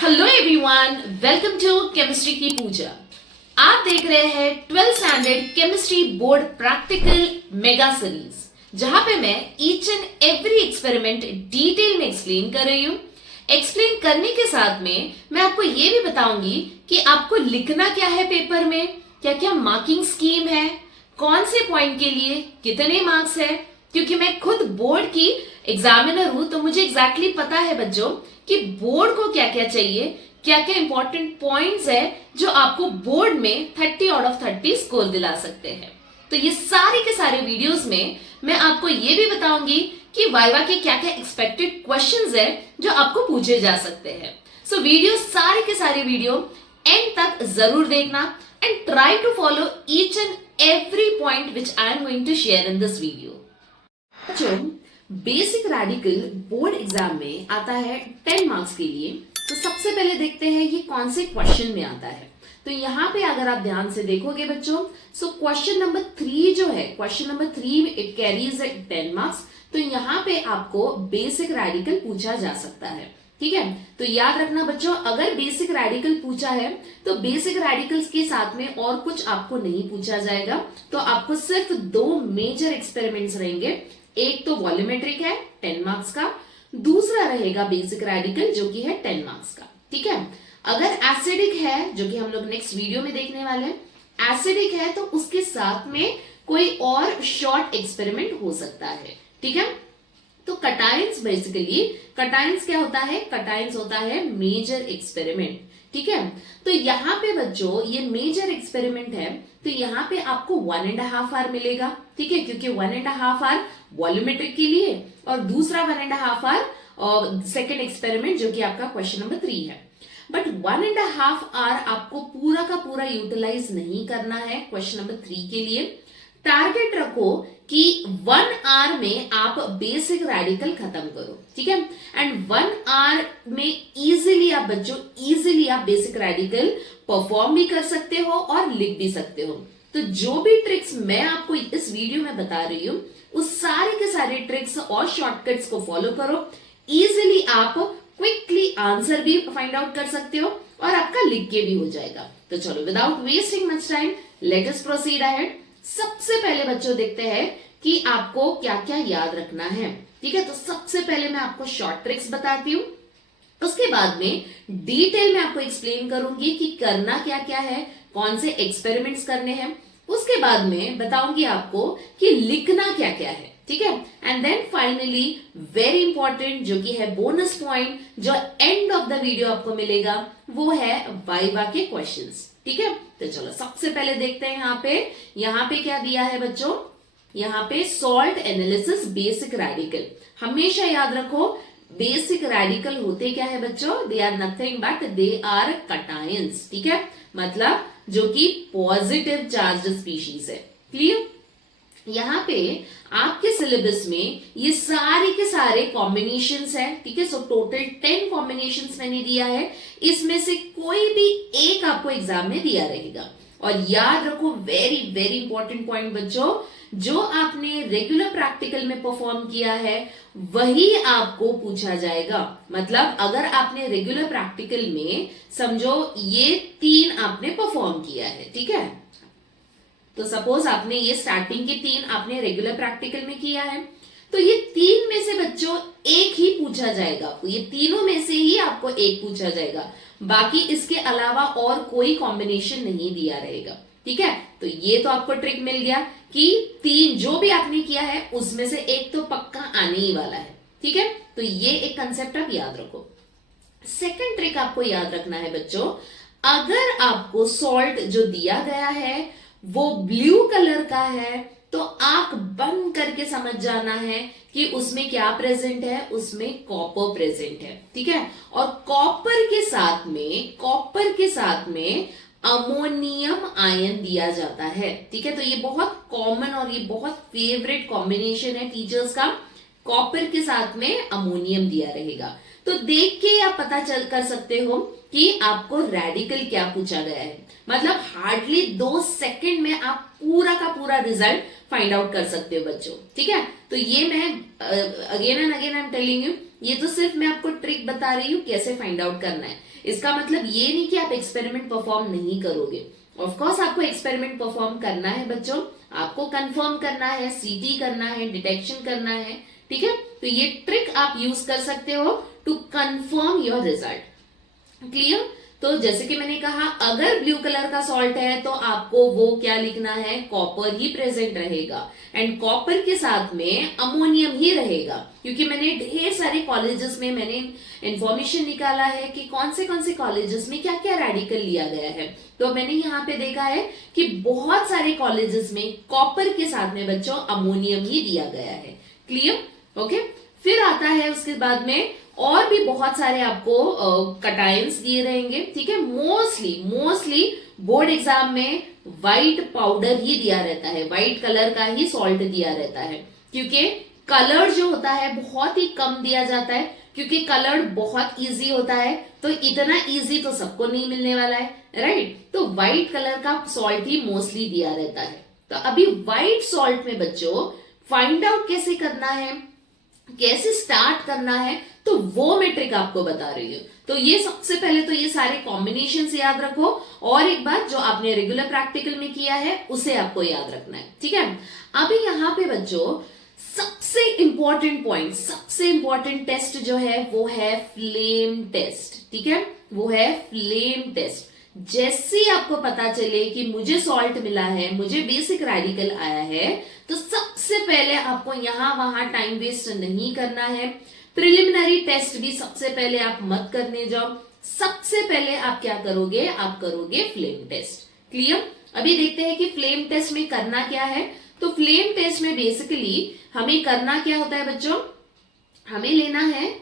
Hello everyone, welcome to chemistry की पूजा। आप देख रहे हैं 12th standard chemistry board practical mega series, जहां पे मैं each and every experiment detail में एक्सप्लेन कर रही हूँ। एक्सप्लेन करने के साथ में मैं आपको ये भी बताऊंगी कि आपको लिखना क्या है पेपर में, क्या क्या मार्किंग स्कीम है, कौन से पॉइंट के लिए कितने मार्क्स है। क्योंकि मैं खुद बोर्ड की एग्जामिनर हूं, तो मुझे एग्जैक्टली पता है बच्चों कि बोर्ड को क्या क्या चाहिए, क्या क्या इंपॉर्टेंट पॉइंट्स है जो आपको बोर्ड में 30 आउट ऑफ 30 स्कोर दिला सकते हैं। तो ये सारे के सारे वीडियोस में मैं आपको ये भी बताऊंगी कि वाइवा के क्या क्या एक्सपेक्टेड क्वेश्चंस है जो आपको पूछे जा सकते हैं। सो वीडियो सारे के सारे वीडियो एंड तक जरूर देखना and try to follow each and every point which I am going to share in this video. बच्चों, बेसिक रेडिकल बोर्ड एग्जाम में आता है 10 मार्क्स के लिए। तो सबसे पहले देखते हैं ये कौन से क्वेश्चन में आता है। तो यहाँ पे अगर आप ध्यान से देखोगे बच्चों, सो क्वेश्चन नंबर 3 जो है, question number 3 it carries 10 marks. तो यहाँ पे आपको बेसिक रेडिकल पूछा जा सकता है। ठीक है, तो याद रखना बच्चों, अगर बेसिक रेडिकल पूछा है तो बेसिक रेडिकल्स के साथ में और कुछ आपको नहीं पूछा जाएगा। तो आपको सिर्फ 2 मेजर एक्सपेरिमेंट्स रहेंगे। एक तो वॉल्यूमेट्रिक है 10 मार्क्स का, दूसरा रहेगा बेसिक रेडिकल जो कि है 10 मार्क्स का। ठीक है, अगर एसिडिक है, जो कि हम लोग नेक्स्ट वीडियो में देखने वाले हैं, एसिडिक है तो उसके साथ में कोई और शॉर्ट एक्सपेरिमेंट हो सकता है। ठीक है, तो कटायंस, बेसिकली कटायंस क्या होता है, कटायंस होता है मेजर एक्सपेरिमेंट। ठीक है, तो यहाँ पे बच्चों ये मेजर एक्सपेरिमेंट है, तो यहाँ पे आपको 1.5 आवर मिलेगा। ठीक है, क्योंकि 1.5 आवर वॉल्यूमेट्रिक के लिए और दूसरा 1.5 आवर सेकेंड एक्सपेरिमेंट जो कि आपका क्वेश्चन नंबर 3 है। बट 1.5 आवर आपको पूरा का पूरा यूटिलाइज नहीं करना है क्वेश्चन नंबर 3 के लिए। टारगेट रखो कि 1 आवर में आप बेसिक रेडिकल खत्म करो। ठीक है, एंड 1 आवर में इजीली आप बच्चों इजीली आप बेसिक रेडिकल परफॉर्म भी कर सकते हो और लिख भी सकते हो। तो जो भी ट्रिक्स मैं आपको इस वीडियो में बता रही हूं, उस सारे के सारे ट्रिक्स और शॉर्टकट्स को फॉलो करो। इजीली आप क्विकली आंसर भी फाइंड आउट कर सकते हो और आपका लिख के भी हो जाएगा। तो चलो, without wasting much time, let us proceed ahead. सबसे पहले बच्चों देखते हैं कि आपको क्या क्या याद रखना है। ठीक है, तो सबसे पहले मैं आपको शॉर्ट ट्रिक्स बताती हूँ, उसके बाद में डिटेल में आपको एक्सप्लेन करूंगी कि करना क्या क्या है, कौन से एक्सपेरिमेंट्स करने हैं। उसके बाद में बताऊंगी आपको कि लिखना क्या क्या है। ठीक है, and then finally very important जो कि है बोनस पॉइंट, जो एंड ऑफ द वीडियो आपको मिलेगा, वो है वाइवा के क्वेश्चंस। ठीक है, तो चलो सबसे पहले देखते हैं यहाँ पे क्या दिया है बच्चों। यहाँ पे सॉल्ट एनालिसिस बेसिक रेडिकल। हमेशा याद रखो, बेसिक रेडिकल होते क्या है बच्चों, they are nothing but they are cations. ठीक है, मतलब जो कि पॉजिटिव चार्ज स्पीशीज है। क्लियर, यहाँ पे आपके सिलेबस में ये सारे के सारे कॉम्बिनेशंस है। ठीक है, सो टोटल 10 कॉम्बिनेशंस मैंने दिया है, इसमें से कोई भी एक आपको एग्जाम में दिया रहेगा। और याद रखो, वेरी वेरी इंपॉर्टेंट पॉइंट बच्चों, जो आपने रेगुलर प्रैक्टिकल में परफॉर्म किया है वही आपको पूछा जाएगा। मतलब अगर आपने रेगुलर प्रैक्टिकल में समझो ये 3 आपने परफॉर्म किया है, ठीक है, तो सपोज आपने ये स्टार्टिंग के 3 आपने रेगुलर प्रैक्टिकल में किया है, तो ये 3 में से बच्चों एक ही पूछा जाएगा। ये तीनों में से ही आपको एक पूछा जाएगा, बाकी इसके अलावा और कोई कॉम्बिनेशन नहीं दिया रहेगा। ठीक है, तो ये तो आपको ट्रिक मिल गया कि 3 जो भी आपने किया है उसमें से एक तो पक्का आने ही वाला है। ठीक है, तो ये एक कंसेप्ट आप याद रखो। सेकंड ट्रिक आपको याद रखना है बच्चों, अगर आपको सॉल्ट जो दिया गया है वो ब्लू कलर का है, तो आंख बंद करके समझ जाना है कि उसमें क्या प्रेजेंट है, उसमें कॉपर प्रेजेंट है। ठीक है, और कॉपर के साथ में अमोनियम आयन दिया जाता है। ठीक है, तो ये बहुत कॉमन और ये बहुत फेवरेट कॉम्बिनेशन है टीचर्स का, कॉपर के साथ में अमोनियम दिया रहेगा। तो देख के आप पता चल कर सकते हो कि आपको रेडिकल क्या पूछा गया है। मतलब हार्डली 2 सेकंड में आप पूरा का पूरा रिजल्ट फाइंड आउट कर सकते हो बच्चों। ठीक है, तो ये मैं again and again I am telling you ये तो सिर्फ मैं आपको ट्रिक बता रही हूँ कैसे फाइंड आउट करना है। इसका मतलब ये नहीं कि आप एक्सपेरिमेंट परफॉर्म नहीं करोगे। ऑफ कोर्स आपको एक्सपेरिमेंट परफॉर्म करना है बच्चों, आपको कंफर्म करना है, सीटी करना है, डिटेक्शन करना है, ठीक है। तो ये ट्रिक आप यूज कर सकते हो to confirm your result. Clear? तो जैसे कि मैंने कहा, अगर ब्लू कलर का सॉल्ट है तो आपको वो क्या लिखना है, कॉपर ही प्रेजेंट रहेगा, एंड कॉपर के साथ में अमोनियम ही रहेगा, क्योंकि मैंने ढेर सारे कॉलेजेस में मैंने इंफॉर्मेशन निकाला है कि कौन से कॉलेजेस में क्या क्या रेडिकल लिया गया है। तो मैंने यहाँ पे देखा है कि बहुत सारे कॉलेजेस में कॉपर के साथ में बच्चों अमोनियम ही दिया गया है। क्लियर? ओके। फिर आता है उसके बाद में और भी बहुत सारे आपको कटायंस दिए रहेंगे, ठीक है। मोस्टली बोर्ड एग्जाम में व्हाइट पाउडर ही दिया रहता है, व्हाइट कलर का ही सॉल्ट दिया रहता है, क्योंकि कलर जो होता है बहुत ही कम दिया जाता है, क्योंकि कलर बहुत इजी होता है, तो इतना इजी तो सबको नहीं मिलने वाला है, राइट। तो व्हाइट कलर का सॉल्ट ही मोस्टली दिया रहता है। तो अभी व्हाइट सॉल्ट में बच्चों फाइंड आउट कैसे करना है, कैसे स्टार्ट करना है, तो वो मैं ट्रिक आपको बता रही हूँ। तो ये सबसे पहले तो ये सारे कॉम्बिनेशन से याद रखो, और एक बात जो आपने रेगुलर प्रैक्टिकल में किया है उसे आपको याद रखना है, ठीक है। अभी यहाँ पे बच्चों सबसे इंपॉर्टेंट पॉइंट, सबसे इंपॉर्टेंट टेस्ट जो है वो है फ्लेम टेस्ट, ठीक है। वो है फ्लेम टेस्ट। जैसे ही आपको पता चले कि मुझे सॉल्ट मिला है, मुझे बेसिक रेडिकल आया है, तो सबसे पहले आपको यहां वहां टाइम वेस्ट नहीं करना है। प्रिलिमिनरी टेस्ट भी सबसे पहले आप मत करने जाओ। सबसे पहले आप क्या करोगे, आप करोगे फ्लेम टेस्ट। क्लियर? अभी देखते हैं कि फ्लेम टेस्ट में करना क्या है। तो फ्लेम टेस्ट में बेसिकली हमें करना क्या होता है बच्चों, हमें लेना है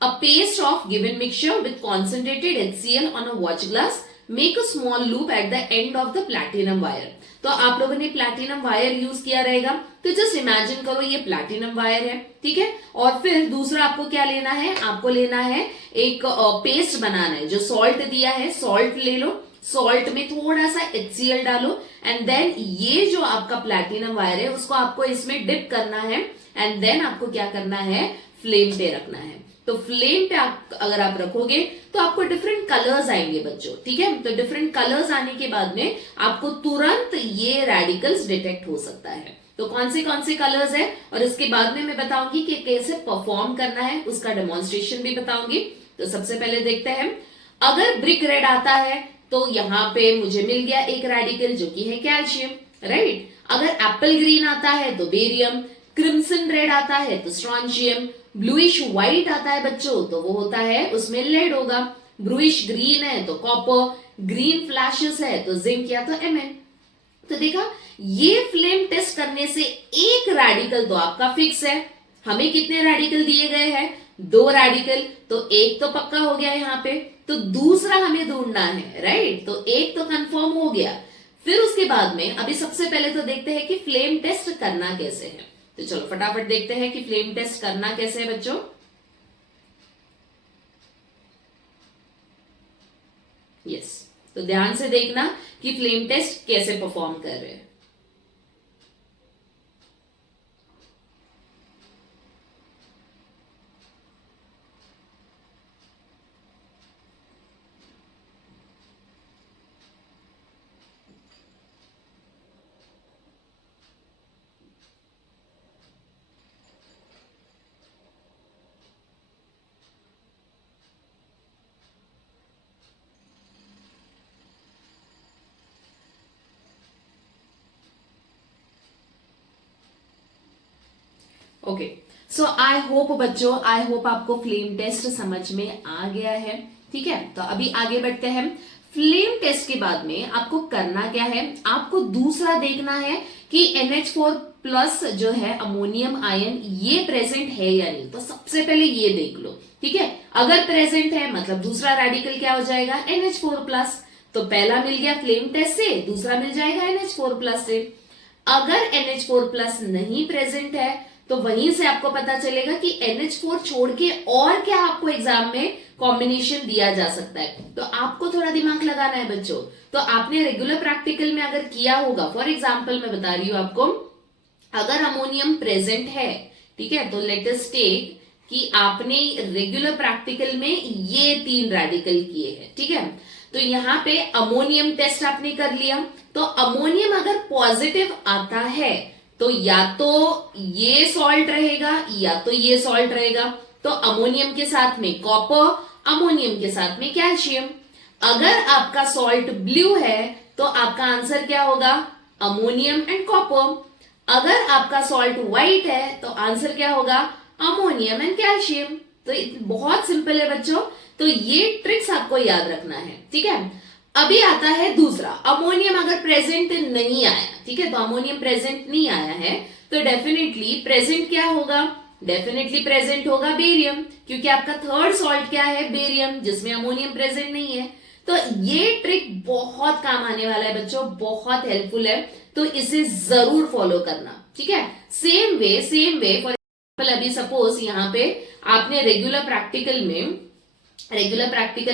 a paste of given mixture with concentrated HCl on a watch glass. Make a small loop at the end of the platinum wire. तो आप लोगों ने प्लैटिनम वायर यूज किया रहेगा, तो जस्ट इमेजिन करो ये प्लैटिनम वायर है, ठीक है। और फिर दूसरा आपको क्या लेना है, आपको लेना है एक पेस्ट बनाना है। जो सॉल्ट दिया है, सॉल्ट ले लो, सॉल्ट में थोड़ा सा HCl डालो, एंड देन ये जो आपका प्लैटिनम वायर है उसको आपको इसमें डिप करना है, एंड देन आपको क्या करना है, फ्लेम पे रखना है। तो फ्लेम पे अगर आप रखोगे तो आपको डिफरेंट कलर्स आएंगे बच्चों, ठीक है। तो डिफरेंट कलर्स आने के बाद में आपको तुरंत ये रेडिकल्स डिटेक्ट हो सकता है। तो कौन से कलर्स है, और इसके बाद में मैं बताऊंगी कि कैसे परफॉर्म करना है, उसका डेमोन्स्ट्रेशन भी बताऊंगी। तो सबसे पहले देखते हैं, अगर ब्रिक रेड आता है तो यहाँ पे मुझे मिल गया एक रेडिकल जो कि है कैल्शियम, राइट। अगर एप्पल ग्रीन आता है तो बेरियम, क्रिम्सन रेड आता है तो स्ट्रॉन्शियम, ब्लूइश व्हाइट आता है बच्चों तो वो होता है, उसमें लेड होगा, ब्लूइश ग्रीन है तो कॉपर, ग्रीन फ्लैशेस है तो जिंक या तो Mn। तो देखा, ये फ्लेम टेस्ट करने से एक रेडिकल तो आपका फिक्स है। हमें कितने रेडिकल दिए गए हैं, 2 रेडिकल, तो एक तो पक्का हो गया यहाँ पे, तो दूसरा हमें ढूंढना है, राइट। तो एक तो कंफर्म हो गया। फिर उसके बाद में अभी सबसे पहले तो देखते हैं कि फ्लेम टेस्ट करना कैसे है। तो चलो फटाफट देखते हैं कि फ्लेम टेस्ट करना कैसे है बच्चों। यस, तो ध्यान से देखना कि फ्लेम टेस्ट कैसे परफॉर्म कर रहे हैं। ओके, सो आई होप बच्चों, आई होप आपको फ्लेम टेस्ट समझ में आ गया है, ठीक है। तो अभी आगे बढ़ते हैं। फ्लेम टेस्ट के बाद में आपको करना क्या है, आपको दूसरा देखना है कि NH4 प्लस जो है अमोनियम आयन ये प्रेजेंट है या नहीं। तो सबसे पहले ये देख लो, ठीक है। अगर प्रेजेंट है मतलब दूसरा रेडिकल क्या हो जाएगा, NH4 प्लस। तो पहला मिल गया फ्लेम टेस्ट से, दूसरा मिल जाएगा NH4 प्लस से। अगर NH4 प्लस नहीं प्रेजेंट है तो वहीं से आपको पता चलेगा कि NH4 छोड़ के और क्या आपको एग्जाम में कॉम्बिनेशन दिया जा सकता है। तो आपको थोड़ा दिमाग लगाना है बच्चों। तो आपने रेगुलर प्रैक्टिकल में अगर किया होगा, फॉर एग्जाम्पल मैं बता रही हूं आपको, अगर अमोनियम प्रेजेंट है, ठीक है, तो लेट अस टेक कि आपने रेगुलर प्रैक्टिकल में ये 3 रेडिकल किए हैं, ठीक है। तो यहाँ पे अमोनियम टेस्ट आपने कर लिया, तो अमोनियम अगर पॉजिटिव आता है तो या तो ये सॉल्ट रहेगा या तो ये सॉल्ट रहेगा। तो अमोनियम के साथ में कॉपर, अमोनियम के साथ में कैल्शियम। अगर आपका सॉल्ट ब्लू है तो आपका आंसर क्या होगा? Ammonium and copper. अगर आपका सॉल्ट व्हाइट है तो आंसर क्या होगा? Ammonium and calcium. तो बहुत सिंपल है बच्चों, तो ये ट्रिक्स आपको याद रखना है, ठीक है। अभी आता है दूसरा, अमोनियम अगर प्रेजेंट नहीं आया, ठीक है, तो अमोनियम प्रेजेंट नहीं आया है तो डेफिनेटली प्रेजेंट क्या होगा? डेफिनेटली प्रेजेंट होगा बेरियम, क्योंकि आपका थर्ड सॉल्ट क्या है? बेरियम, जिसमें अमोनियम प्रेजेंट नहीं है। तो ये ट्रिक बहुत काम आने वाला है बच्चों, बहुत हेल्पफुल है, तो इसे जरूर फॉलो करना, ठीक है। सेम वे फॉर एग्जाम्पल, अभी सपोज यहाँ पे आपने रेगुलर प्रैक्टिकल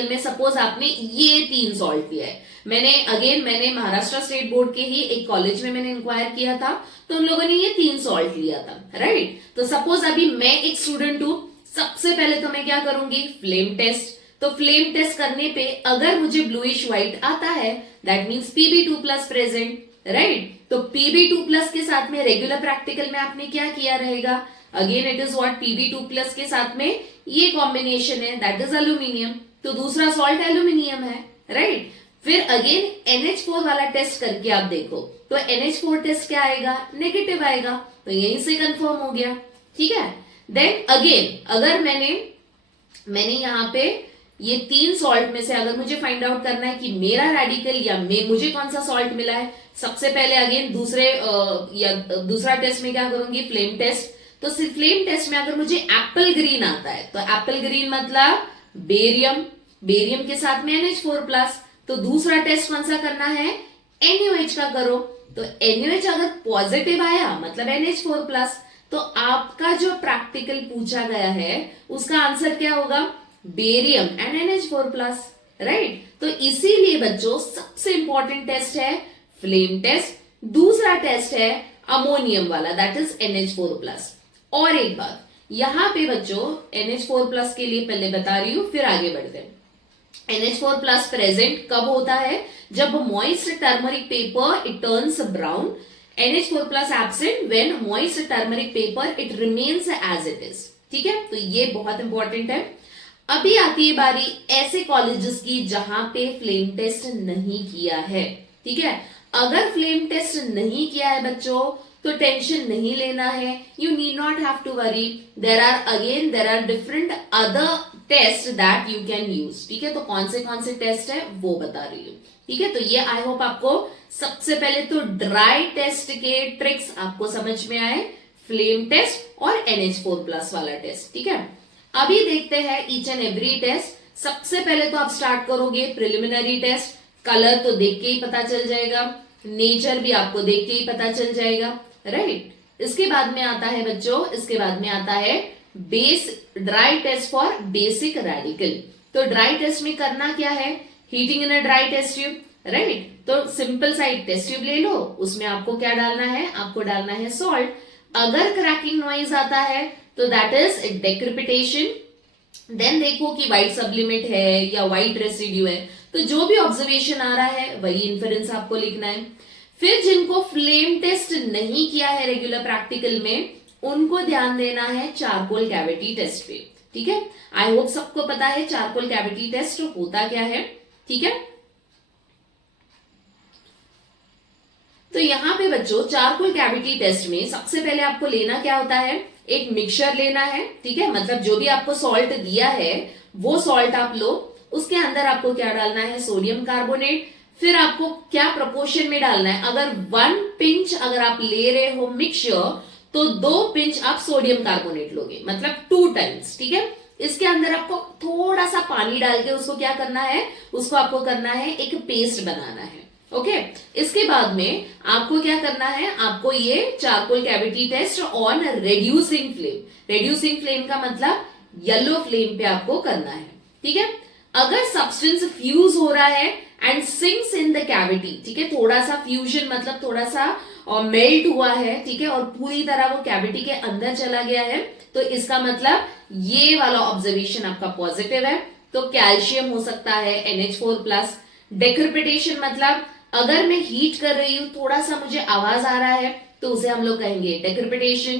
में सपोज आपने ये 3 सॉल्ट लिया है। मैंने महाराष्ट्र स्टेट बोर्ड के ही एक कॉलेज में मैंने इंक्वायर किया था, तो उन लोगों ने ये 3 सॉल्ट लिया था, राइट। तो सपोज अभी मैं एक स्टूडेंट हूं, सबसे पहले तो मैं क्या करूंगी? Flame test. तो फ्लेम टेस्ट करने पे अगर मुझे ब्लूइश व्हाइट आता है, that means Pb2+ present, right. तो Pb2+ के साथ में रेगुलर प्रैक्टिकल में आपने क्या किया रहेगा? Again it is what? Pb2+ के साथ में ये कॉम्बिनेशन है, दैट इज एल्यूमिनियम, तो दूसरा सॉल्ट एल्यूमिनियम है, राइट। फिर अगेन NH4 वाला टेस्ट करके आप देखो, तो NH4 टेस्ट क्या आएगा? नेगेटिव आएगा, तो यहीं से कंफर्म हो गया, ठीक है। देन अगेन अगर मैंने यहाँ पे ये 3 सॉल्ट में से अगर मुझे फाइंड आउट करना है कि मेरा रेडिकल या मुझे कौन सा सॉल्ट मिला है, सबसे पहले अगेन दूसरा टेस्ट में क्या करूंगी? Flame test. तो फ्लेम टेस्ट में अगर मुझे एप्पल ग्रीन आता है, तो एप्पल ग्रीन मतलब बेरियम के साथ में NH4+। तो दूसरा टेस्ट कौन सा करना है? NaOH का करो। तो NaOH अगर पॉजिटिव आया मतलब NH4+, तो आपका जो प्रैक्टिकल पूछा गया है उसका आंसर क्या होगा? Barium and NH4+, right. तो इसीलिए बच्चों सबसे इंपॉर्टेंट टेस्ट है फ्लेम टेस्ट, दूसरा टेस्ट है अमोनियम वाला, दैट इज NH4+। और एक बात यहां पे बच्चों, NH4+ के लिए पहले बता रही हूं, फिर आगे बढ़ते हैं। NH4+ प्रेजेंट कब होता है? जब moist turmeric paper it turns brown. NH4+ absent when moist turmeric paper it remains as it is, ठीक है। तो ये बहुत इंपॉर्टेंट है। अभी आती है बारी ऐसे कॉलेजेस की जहां पे फ्लेम टेस्ट नहीं किया है, ठीक है। अगर फ्लेम टेस्ट नहीं किया है बच्चों तो टेंशन नहीं लेना है, you need not have to worry. There are different other test that you can use, ठीक है। तो कौन से टेस्ट है वो बता रही हूँ, ठीक है। तो ये आई होप आपको सबसे पहले तो ड्राई टेस्ट के ट्रिक्स आपको समझ में आए, फ्लेम टेस्ट और NH4+ वाला टेस्ट, ठीक है। अभी देखते हैं ईच एंड एवरी टेस्ट। सबसे पहले तो आप स्टार्ट करोगे प्रिलिमिनरी टेस्ट, कलर तो देख के ही पता चल जाएगा, नेचर भी आपको देख के ही पता चल जाएगा, राइट। इसके बाद में आता है बच्चों, इसके बाद में आता है dry test for basic radical. तो ड्राई टेस्ट में करना क्या है? Heating in a dry test tube, right. तो सिंपल सा एक टेस्ट ट्यूब ले लो, उसमें आपको क्या डालना है? आपको डालना है सॉल्ट। अगर क्रैकिंग नॉइज आता है तो दैट इज डेक्रिपिटेशन। देन देखो कि व्हाइट सब्लिमेट है या व्हाइट रेसिड्यू है, तो जो भी ऑब्जर्वेशन आ रहा है वही इन्फरेंस आपको लिखना है। फिर जिनको फ्लेम टेस्ट नहीं किया है रेगुलर प्रैक्टिकल में, उनको ध्यान देना है चारकोल कैविटी टेस्ट पे, ठीक है। आई होप सबको पता है चारकोल कैविटी टेस्ट होता क्या है, ठीक है। तो यहाँ पे बच्चों चारकोल कैविटी टेस्ट में सबसे पहले आपको लेना क्या होता है? एक मिक्सचर लेना है, ठीक है। मतलब जो भी आपको सॉल्ट दिया है वो सॉल्ट आप लो, उसके अंदर आपको क्या डालना है? Sodium carbonate. फिर आपको क्या प्रोपोर्शन में डालना है? अगर 1 पिंच अगर आप ले रहे हो मिक्सचर, तो 2 पिंच आप सोडियम कार्बोनेट लोगे, मतलब 2 टाइम्स, ठीक है। इसके अंदर आपको थोड़ा सा पानी डाल के उसको क्या करना है? उसको आपको करना है एक पेस्ट बनाना है, ओके। इसके बाद में आपको क्या करना है? आपको ये charcoal cavity test on reducing flame का मतलब येलो फ्लेम पे आपको करना है, ठीक है। अगर सब्सटेंस फ्यूज हो रहा है and sinks in the cavity, ठीक है, थोड़ा सा फ्यूजन मतलब थोड़ा सा मेल्ट हुआ है, ठीक है, और पूरी तरह वो कैविटी के अंदर चला गया है, तो इसका मतलब ये वाला ऑब्जर्वेशन आपका पॉजिटिव है। तो कैल्शियम हो सकता है NH4+। डेक्रिपिटेशन मतलब अगर मैं हीट कर रही हूं, थोड़ा सा मुझे आवाज आ रहा है, तो उसे हम लोग कहेंगे डेक्रिपिटेशन।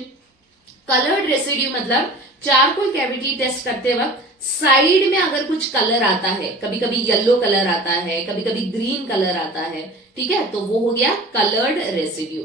कलर्ड रेसिड्यू मतलब चारकोल कैविटी टेस्ट करते वक्त साइड में अगर कुछ कलर आता है, कभी कभी येलो कलर आता है, कभी कभी ग्रीन कलर आता है, ठीक है, तो वो हो गया कलर्ड रेसिड्यू।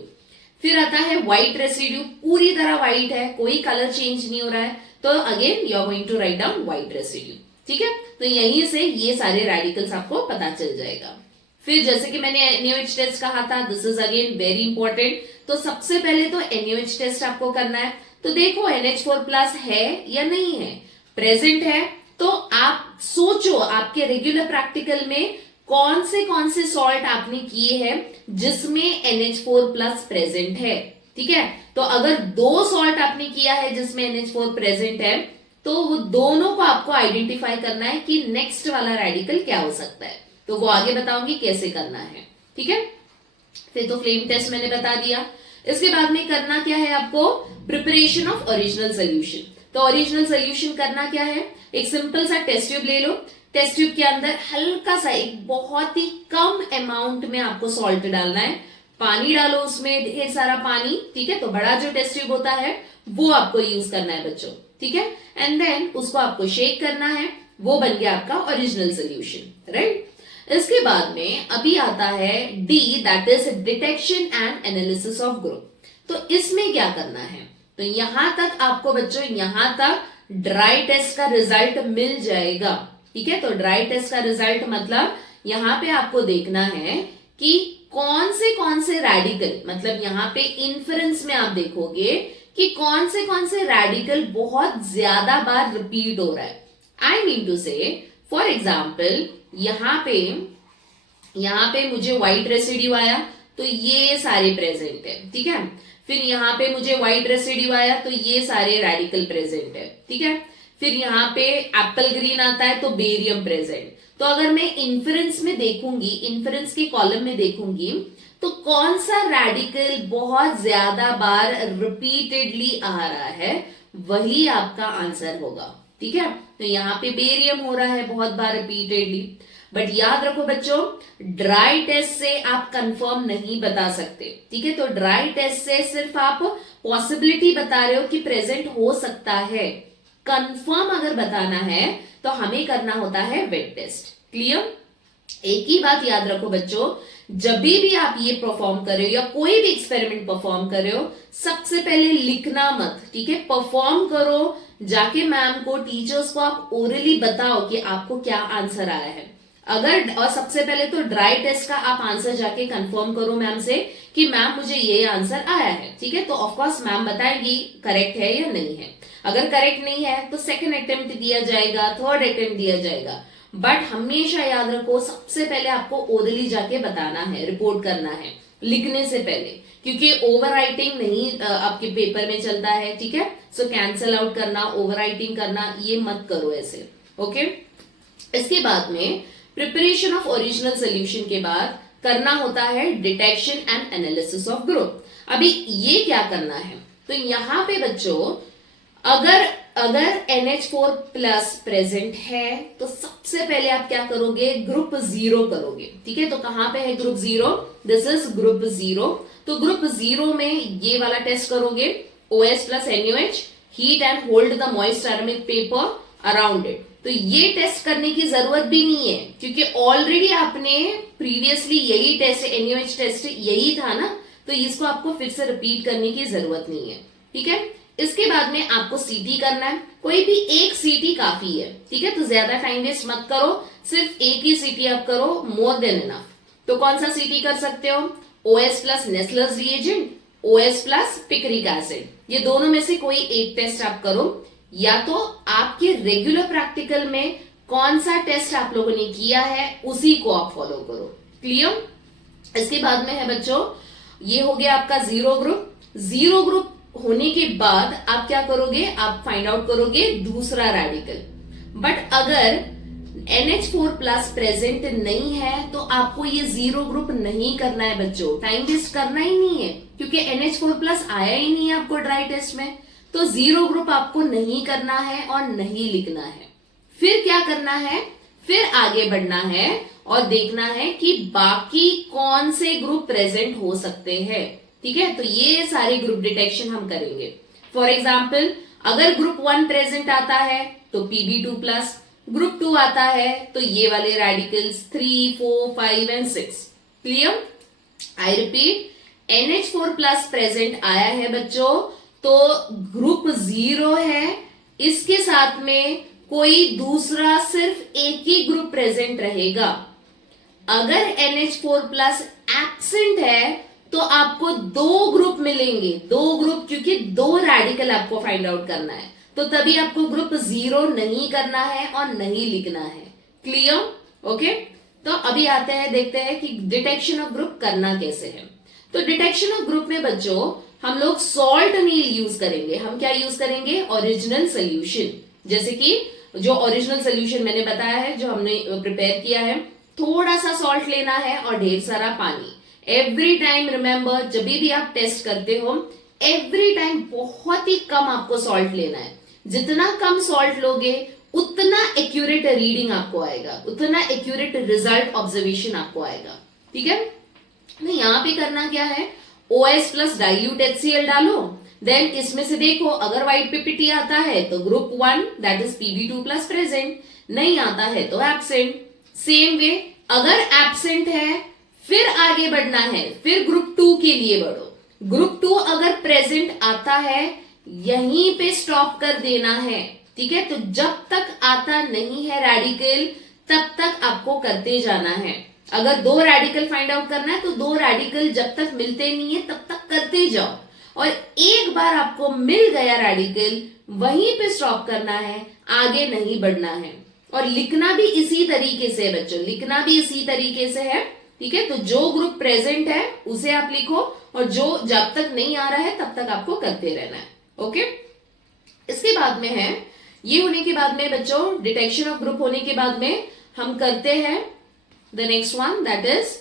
फिर आता है व्हाइट रेसिड्यू, पूरी तरह व्हाइट है, कोई कलर चेंज नहीं हो रहा है, तो again you are going to write down white residue. ठीक है, तो यहीं से ये सारे रेडिकल्स आपको पता चल जाएगा। फिर जैसे कि मैंने NaOH टेस्ट कहा था, this is again very important. तो सबसे पहले तो NaOH टेस्ट आपको करना है। तो देखो NH4+ है या नहीं है, प्रेजेंट है, तो आप सोचो आपके रेगुलर प्रैक्टिकल में कौन से सॉल्ट आपने किए हैं जिसमें NH4+ प्रेजेंट है। ठीक है, तो अगर 2 सॉल्ट आपने किया है जिसमें NH4 प्रेजेंट है, तो वो दोनों को आपको आइडेंटिफाई करना है कि नेक्स्ट वाला रेडिकल क्या हो सकता है। तो वो आगे बताऊंगी कैसे करना है। ठीक है, फिर तो फ्लेम टेस्ट मैंने बता दिया। इसके बाद में करना क्या है आपको, प्रिपरेशन ऑफ ओरिजिनल सोल्यूशन। तो ओरिजिनल सोल्यूशन करना क्या है, एक सिंपल सा टेस्ट ट्यूब ले लो। टेस्ट ट्यूब के अंदर हल्का सा, एक बहुत ही कम अमाउंट में आपको सॉल्ट डालना है। पानी डालो उसमें, ढेर सारा पानी। ठीक है, तो बड़ा जो टेस्ट ट्यूब होता है वो आपको यूज करना है बच्चों। ठीक है, एंड देन उसको आपको शेक करना है, वो बन गया आपका ओरिजिनल सोल्यूशन, राइट। इसके बाद में अभी आता है D, that is detection and analysis of group. तो इसमें क्या करना है, तो यहां तक आपको बच्चों, यहां तक ड्राई टेस्ट का रिजल्ट मिल जाएगा। ठीक है, तो ड्राई टेस्ट का रिजल्ट मतलब यहां पे आपको देखना है कि कौन से रेडिकल, मतलब यहां पे इन्फरेंस में आप देखोगे कि कौन से रेडिकल बहुत ज्यादा बार रिपीट हो रहा है। आई मीन टू से, फॉर एग्जाम्पल यहाँ पे मुझे व्हाइट रेसिड्यू आया, तो ये सारे प्रेजेंट है। ठीक है, फिर यहाँ पे मुझे व्हाइट रेसिड्यू आया, तो ये सारे रेडिकल प्रेजेंट है। ठीक है, फिर यहाँ पे एप्पल ग्रीन आता है, तो बेरियम प्रेजेंट। तो अगर मैं इन्फरेंस में देखूंगी, इन्फरेंस के कॉलम में देखूंगी, तो कौन सा रेडिकल बहुत ज्यादा बार रिपीटेडली आ रहा है, वही आपका आंसर होगा। ठीक है, तो यहाँ पे बेरियम हो रहा है बहुत बार रिपीटेडली। बट याद रखो बच्चों, ड्राई टेस्ट से आप कंफर्म नहीं बता सकते। ठीक है, तो ड्राई टेस्ट से सिर्फ आप पॉसिबिलिटी बता रहे हो कि प्रेजेंट हो सकता है। कंफर्म अगर बताना है तो हमें करना होता है वेट टेस्ट। क्लियर? एक ही बात याद रखो बच्चों, जब भी आप ये परफॉर्म कर रहे हो या कोई भी एक्सपेरिमेंट परफॉर्म कर रहे हो, सबसे पहले लिखना मत। ठीक है, परफॉर्म करो, जाके मैम को, टीचर्स को आप ओरली बताओ कि आपको क्या आंसर आया है। अगर, और सबसे पहले तो ड्राई टेस्ट का आप आंसर जाके कंफर्म करो मैम से कि मैम मुझे ये आंसर आया है। ठीक है, तो ऑफकोर्स मैम बताएगी करेक्ट है या नहीं है। अगर करेक्ट नहीं है तो सेकंड अटेम्प्ट दिया जाएगा, थर्ड अटेम्प्ट दिया जाएगा। बट हमेशा याद रखो, सबसे पहले आपको ओरली जाके बताना है, रिपोर्ट करना है लिखने से पहले, क्योंकि ओवर राइटिंग नहीं आपके पेपर में चलता है। ठीक है, सो कैंसल आउट करना, ओवर राइटिंग करना, ये मत करो ऐसे। ओके, इसके बाद में प्रिपरेशन ऑफ ओरिजिनल सोल्यूशन के बाद करना होता है detection and analysis of group. अभी ये क्या करना है, तो यहाँ पे बच्चों अगर NH4+ प्रेजेंट है तो सबसे पहले आप क्या करोगे, ग्रुप 0 करोगे। ठीक है, तो कहां पे है ग्रुप 0, दिस इज ग्रुप 0। तो ग्रुप 0 में ये वाला टेस्ट करोगे, OH + NaOH, heat and hold the moist ceramic paper around it. तो ये टेस्ट करने की जरूरत भी नहीं है, क्योंकि ऑलरेडी आपने प्रीवियसली यही टेस्ट, NaOH टेस्ट यही था ना, तो इसको आपको फिर से रिपीट करने की जरूरत नहीं है। ठीक है, इसके बाद में आपको सीटी करना है, कोई भी एक सीटी काफी है। ठीक है, तो ज्यादा टाइम वेस्ट मत करो, सिर्फ एक ही सीटी आप करो, मोर देन इनफ। तो कौन सा सीटी कर सकते हो, OS + Nessler's reagent, OS + picric acid, ये दोनों में से कोई एक टेस्ट आप करो। या तो आपके रेगुलर प्रैक्टिकल में कौन सा टेस्ट आप लोगों ने किया है उसी को आप फॉलो करो। क्लियर? इसके बाद में है बच्चों, ये हो गया आपका 0 ग्रुप। 0 ग्रुप होने के बाद आप क्या करोगे, आप फाइंड आउट करोगे दूसरा रेडिकल। बट अगर NH4+ प्रेजेंट नहीं है तो आपको ये 0 ग्रुप नहीं करना है बच्चों, टाइम वेस्ट करना ही नहीं है, क्योंकि NH4+ आया ही नहीं है आपको ड्राई टेस्ट में। तो तो जीरो ग्रुप आपको नहीं करना है और नहीं लिखना है। फिर क्या करना है, फिर आगे बढ़ना है और देखना है कि बाकी कौन से ग्रुप प्रेजेंट हो सकते हैं। ठीक है, तो ये सारे ग्रुप डिटेक्शन हम करेंगे। फॉर एग्जाम्पल, अगर ग्रुप 1 प्रेजेंट आता है तो Pb2 प्लस, ग्रुप 2 आता है तो ये वाले radicals 3, 4, 5 and 6। Clear? I repeat, NH4 plus present आया है बच्चों, तो ग्रुप 0 है, इसके साथ में कोई दूसरा सिर्फ एक ही ग्रुप प्रेजेंट रहेगा। अगर NH4 प्लस एब्सेंट है तो आपको दो ग्रुप मिलेंगे, दो ग्रुप, क्योंकि दो रेडिकल आपको फाइंड आउट करना है, तो तभी आपको ग्रुप 0 नहीं करना है और नहीं लिखना है। क्लियर? ओके, तो अभी आते हैं, देखते हैं कि डिटेक्शन ऑफ ग्रुप करना कैसे है। तो डिटेक्शन ऑफ ग्रुप में बच्चों हम लोग सॉल्ट नील यूज करेंगे। हम क्या यूज करेंगे? Original solution. जैसे कि जो ओरिजिनल सोल्यूशन मैंने बताया है, जो हमने प्रिपेयर किया है, थोड़ा सा सॉल्ट लेना है और ढेर सारा पानी। एवरी टाइम रिमेंबर, जब भी आप टेस्ट करते हो, एवरी टाइम बहुत ही कम आपको सॉल्ट लेना है। जितना कम सॉल्ट लोगे उतना एक्यूरेट रीडिंग आपको आएगा, उतना एक्यूरेट रिजल्ट ऑब्जर्वेशन आपको आएगा। ठीक है, तो यहां पे करना क्या है, OS प्लस डाइल्यूट HCl डालो, देन इसमें से देखो अगर व्हाइट PPT आता है तो group 1 that is Pb2 plus present, नहीं आता है तो एब्सेंट। सेम वे, अगर एब्सेंट है फिर आगे बढ़ना है, फिर ग्रुप 2 के लिए बढ़ो। ग्रुप 2 अगर प्रेजेंट आता है यहीं पे स्टॉप कर देना है। ठीक है, तो जब तक आता नहीं है रेडिकल तब तक आपको करते जाना है। अगर दो रेडिकल फाइंड आउट करना है तो दो रेडिकल जब तक मिलते नहीं है तब तक करते जाओ, और एक बार आपको मिल गया रेडिकल वहीं पे स्टॉप करना है, आगे नहीं बढ़ना है। और लिखना भी इसी तरीके से है बच्चों, लिखना भी इसी तरीके से है। ठीक है, तो जो ग्रुप प्रेजेंट है उसे आप लिखो, और जो जब तक नहीं आ रहा है तब तक आपको करते रहना है। ओके, इसके बाद में है, ये होने के बाद में बच्चों, डिटेक्शन ऑफ ग्रुप होने के बाद में हम करते हैं the next one, that is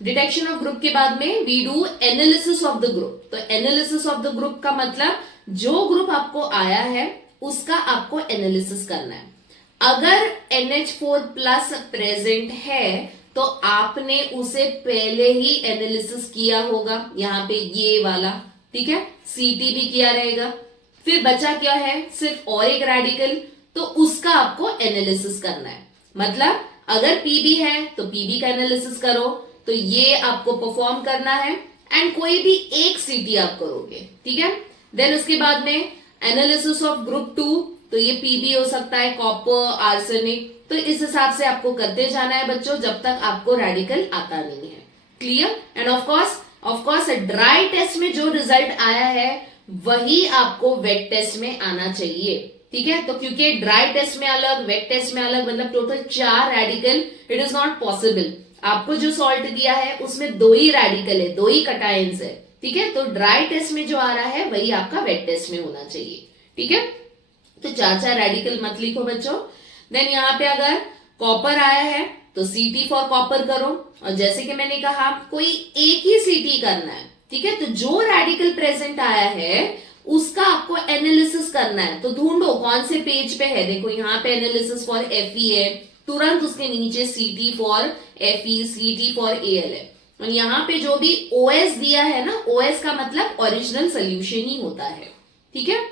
detection of group के बाद में we do analysis of the group. तो एनालिसिस ऑफ द ग्रुप का मतलब जो ग्रुप आपको आया है उसका आपको एनालिसिस करना है। अगर NH4 प्लस प्रेजेंट है तो आपने उसे पहले ही एनालिसिस किया होगा, यहां पे ये वाला। ठीक है, CT भी किया रहेगा। फिर बचा क्या है, सिर्फ और एक रेडिकल, तो उसका आपको एनालिसिस करना है। मतलब अगर PB है तो PB का एनालिसिस करो, तो ये आपको परफॉर्म करना है, एंड कोई भी एक CT आप करोगे। ठीक है, देन उसके बाद में एनालिसिस ऑफ ग्रुप 2, तो ये PB हो सकता है, कॉपर, आर्सेनिक, तो इस हिसाब से आपको करते जाना है बच्चों जब तक आपको रेडिकल आता नहीं है। Clear? And of course dry test में जो रिजल्ट आया है वही आपको वेट टेस्ट में आना चाहिए। ठीक है, तो क्योंकि ड्राई टेस्ट में अलग, वेट टेस्ट में अलग, मतलब total 4 radical, it is not possible. आपको जो सॉल्ट दिया है उसमें 2 ही रेडिकल है, 2 ही कटायंस है। ठीक है, तो ड्राई टेस्ट में जो आ रहा है वही आपका वेट टेस्ट में होना चाहिए। ठीक है, तो 4 रेडिकल मत लिखो बच्चों। देन यहाँ पे अगर कॉपर आया है तो CT फॉर कॉपर करो, और जैसे कि मैंने कहा कोई एक ही CT करना है। ठीक है, तो जो रेडिकल प्रेजेंट आया है उसका आपको एनालिसिस करना है। तो ढूंढो कौन से पेज पे है, देखो यहाँ पे एनालिसिस फॉर Fe है, तुरंत उसके नीचे CT for Fe, CT for Al है, और यहाँ पे जो भी OS दिया है ना, OS का मतलब ओरिजिनल सोल्यूशन ही होता है। ठीक है,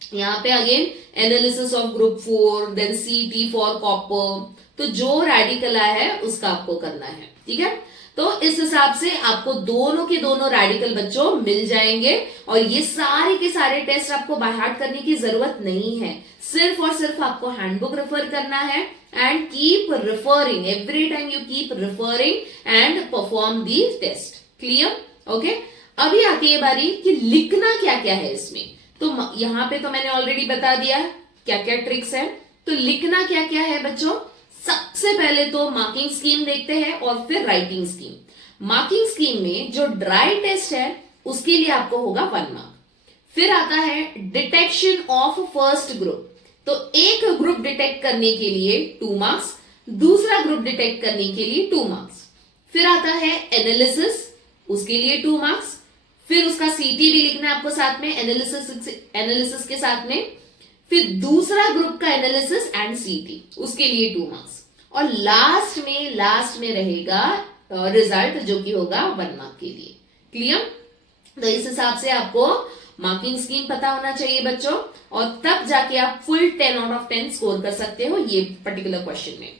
यहाँ पे again analysis of group 4, then CT for copper, तो जो रेडिकल आया है उसका आपको करना है। ठीक है, तो इस हिसाब से आपको दोनों के दोनों रेडिकल बच्चों मिल जाएंगे, और ये सारे के सारे टेस्ट आपको बाय हार्ट करने की जरूरत नहीं है, सिर्फ और सिर्फ आपको हैंडबुक रेफर करना है, and keep referring, every time you keep referring and perform the test. Clear? Okay, अभी आती है बारी कि लिखना क्या क्या है इसमें। तो यहां पे तो मैंने ऑलरेडी बता दिया क्या क्या ट्रिक्स है। तो लिखना क्या क्या है बच्चों, सबसे पहले तो मार्किंग स्कीम देखते हैं और फिर राइटिंग स्कीम। मार्किंग स्कीम में जो ड्राई टेस्ट है उसके लिए आपको होगा 1 मार्क। फिर आता है डिटेक्शन ऑफ फर्स्ट ग्रुप, तो एक ग्रुप डिटेक्ट करने के लिए 2 मार्क्स, दूसरा ग्रुप डिटेक्ट करने के लिए 2 मार्क्स। फिर आता है एनालिसिस, उसके लिए 2 मार्क्स। फिर उसका सीटी भी लिखना है आपको साथ में, एनालिसिस के साथ में। फिर दूसरा ग्रुप का एनालिसिस एंड सीटी, उसके लिए 2 मार्क्स। और लास्ट में रहेगा रिजल्ट, जो कि होगा 1 मार्क के लिए। क्लियर? तो इस हिसाब से आपको मार्किंग स्कीम पता होना चाहिए बच्चों, और तब जाके आप फुल 10 आउट ऑफ 10 स्कोर कर सकते हो ये पर्टिकुलर क्वेश्चन में।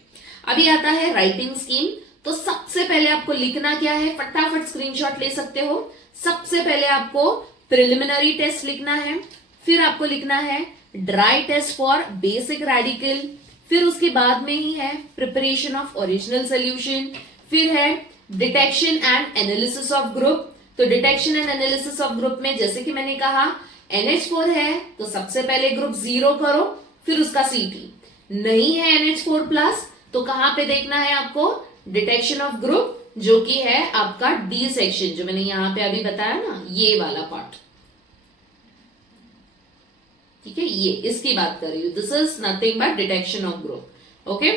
अभी आता है राइटिंग स्कीम। तो सबसे पहले आपको लिखना क्या है, फटाफट स्क्रीनशॉट ले सकते हो। सबसे पहले आपको प्रिलिमिनरी टेस्ट लिखना है, फिर आपको लिखना है dry test for basic radical, फिर उसके बाद में ही है प्रिपरेशन ऑफ ओरिजिनल सोल्यूशन, फिर है detection and analysis of group. तो detection and analysis of group में जैसे कि मैंने कहा NH4 है तो सबसे पहले ग्रुप 0 करो, फिर उसका सीटी। नहीं है NH4 प्लस तो कहां पे देखना है आपको, डिटेक्शन ऑफ ग्रुप, जो कि है आपका डी सेक्शन, जो मैंने यहां पे अभी बताया ना, ये वाला पार्ट। ठीक है, ये इसकी बात कर रही हूं, this is nothing but detection of group. Okay,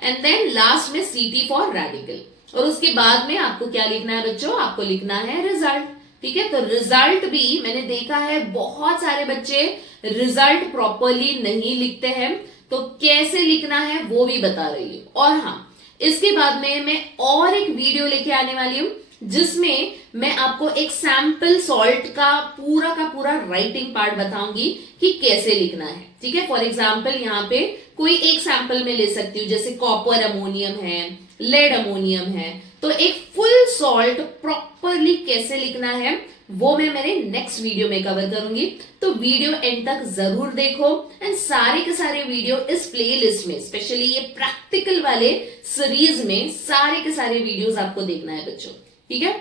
and then last में सीटी फॉर रेडिकल। और उसके बाद में आपको क्या लिखना है बच्चों, आपको लिखना है रिजल्ट। ठीक है, तो रिजल्ट भी मैंने देखा है बहुत सारे बच्चे रिजल्ट प्रॉपरली नहीं लिखते हैं, तो कैसे लिखना है वो भी बता रही हूं। और हाँ, इसके बाद में मैं और एक वीडियो लेके आने वाली हूं, जिसमें मैं आपको एक सैंपल सॉल्ट का पूरा राइटिंग पार्ट बताऊंगी कि कैसे लिखना है। ठीक है, फॉर एग्जाम्पल यहाँ पे कोई एक सैंपल में ले सकती हूँ, जैसे कॉपर अमोनियम है, लेड अमोनियम है, तो एक फुल सॉल्ट प्रॉपरली कैसे लिखना है वो मैं मेरे नेक्स्ट वीडियो में कवर करूंगी। तो वीडियो एंड तक जरूर देखो, एंड सारे के सारे वीडियो इस प्लेलिस्ट में, स्पेशली ये प्रैक्टिकल वाले सीरीज में सारे के सारे वीडियोस आपको देखना है बच्चों। ठीक है,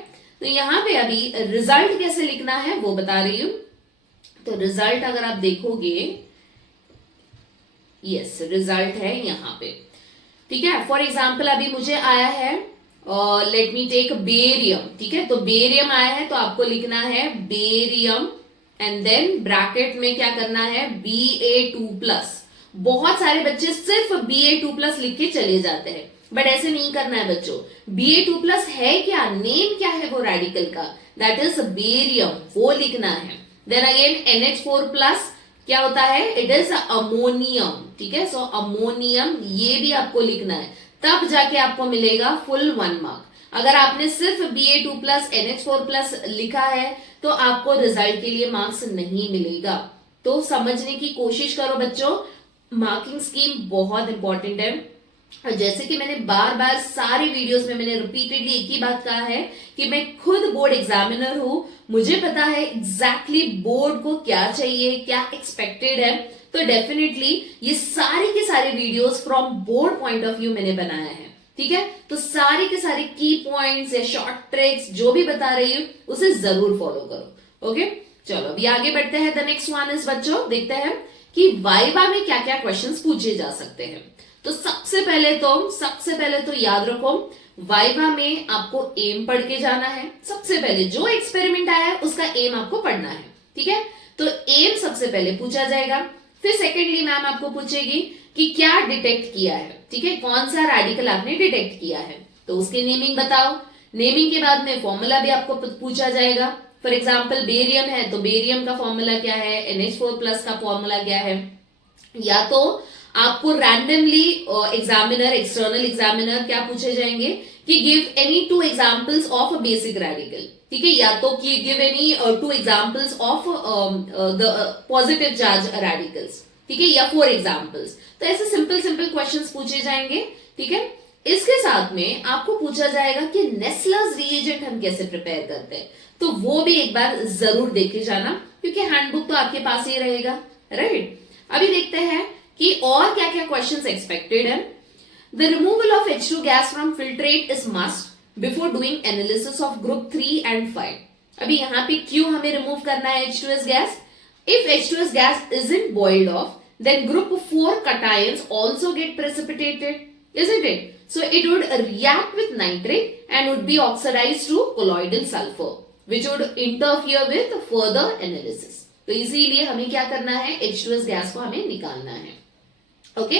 तो यहाँ पे अभी रिजल्ट कैसे लिखना है वो बता रही हूं। तो रिजल्ट अगर आप देखोगे, यस रिजल्ट है यहाँ पे। ठीक है, फॉर एग्जाम्पल अभी मुझे आया है, लेट मी टेक बेरियम। ठीक है, तो बेरियम आया है तो आपको लिखना है बेरियम, एंड देन ब्रैकेट में क्या करना है, Ba2+। बहुत सारे बच्चे सिर्फ Ba2+ लिख के चले जाते हैं, बट ऐसे नहीं करना है बच्चों। Ba2+ है क्या, नेम क्या है वो रेडिकल का, दैट इज बेरियम, वो लिखना है। देन अगेन NH4+ क्या होता है, इट इज अमोनियम। ठीक है, सो अमोनियम ये भी आपको लिखना है, तब जाके आपको मिलेगा फुल 1 मार्क। अगर आपने सिर्फ Ba2+ NH4+ लिखा है तो आपको रिजल्ट के लिए मार्क्स नहीं मिलेगा। तो समझने की कोशिश करो बच्चों, मार्किंग स्कीम बहुत इंपॉर्टेंट है। और जैसे कि मैंने बार बार सारे वीडियोस में मैंने रिपीटेडली एक ही बात कहा है कि मैं खुद बोर्ड एग्जामिनर हूं, मुझे पता है एग्जैक्टली बोर्ड को क्या चाहिए, क्या एक्सपेक्टेड है। तो डेफिनेटली ये सारे के सारे videos from board point of view मैंने बनाया है। ठीक है, तो सारे के सारे की पॉइंट्स या शॉर्ट ट्रिक्स जो भी बता रही हूं उसे जरूर फॉलो करो। ओके, चलो अभी आगे बढ़ते हैं। द नेक्स्ट वन इज बच्चों, देखते हैं कि वाइवा में क्या क्या क्वेश्चंस पूछे जा सकते हैं। तो सबसे पहले तो याद रखो, वाइवा में आपको एम पढ़ के जाना है। सबसे पहले जो एक्सपेरिमेंट आया है उसका एम आपको पढ़ना है। ठीक है, तो एम सबसे पहले पूछा जाएगा। फिर सेकेंडली मैम आपको पूछेगी कि क्या डिटेक्ट किया है। ठीक है, कौन सा रेडिकल आपने डिटेक्ट किया है, तो उसकी नेमिंग बताओ। नेमिंग के बाद में फॉर्मूला भी आपको पूछा जाएगा। फॉर एग्जाम्पल बेरियम है तो बेरियम का फॉर्मूला क्या है, NH4+ का फॉर्मूला क्या है। या तो आपको रैंडमली एक्सटर्नल एग्जामिनर क्या पूछे जाएंगे कि give any 2 examples of a basic radical. ठीक है, या तो कि give any 2 examples of the positive charge radicals. ठीक है, या 4 एग्जांपल्स। तो ऐसे सिंपल क्वेश्चंस पूछे जाएंगे। ठीक है, इसके साथ में आपको पूछा जाएगा कि नेस्लर्स रिएजेंट हम कैसे प्रिपेयर करते हैं, तो वो भी एक बार जरूर देखे जाना, क्योंकि हैंडबुक तो आपके पास ही रहेगा, राइट। अभी देखते हैं कि और क्या क्या क्वेश्चंस एक्सपेक्टेड है। The removal of H2 gas from filtrate is must before doing analysis of group 3 and 5। अभी यहाँ पे क्यों हमें रिमूव करना है H2S gas? If H2S gas isn't boiled off, then group 4 cations also get precipitated, isn't it? So it would react with nitric and would be oxidized to colloidal sulfur, which would interfere with further analysis. तो इसीलिए हमें क्या करना है, H2S gas को हमें निकालना है। ओके,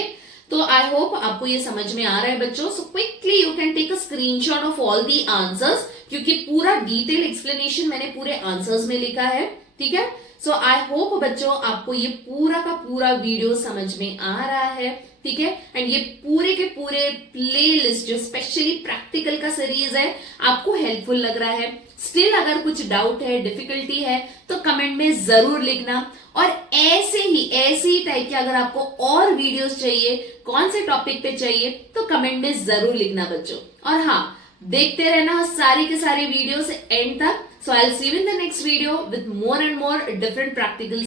तो आई होप आपको ये समझ में आ रहा है बच्चों। So quickly you can take a screenshot of all the answers क्योंकि पूरा डिटेल एक्सप्लेनेशन मैंने पूरे आंसर्स में लिखा है, ठीक है। सो आई होप बच्चों आपको ये पूरा का पूरा वीडियो समझ में आ रहा है, ठीक है। एंड ये पूरे के पूरे प्ले लिस्ट जो स्पेशली प्रैक्टिकल का सीरीज है आपको हेल्पफुल लग रहा है। स्टिल अगर कुछ डाउट है, डिफिकल्टी है तो कमेंट में जरूर लिखना। और ऐसे ही टाइप के अगर आपको और वीडियोस चाहिए, कौन से टॉपिक पे चाहिए, तो कमेंट में जरूर लिखना बच्चों। और हाँ, देखते रहना सारे के सारे वीडियोस एंड तक। So I will see you in the next video with more and more different practical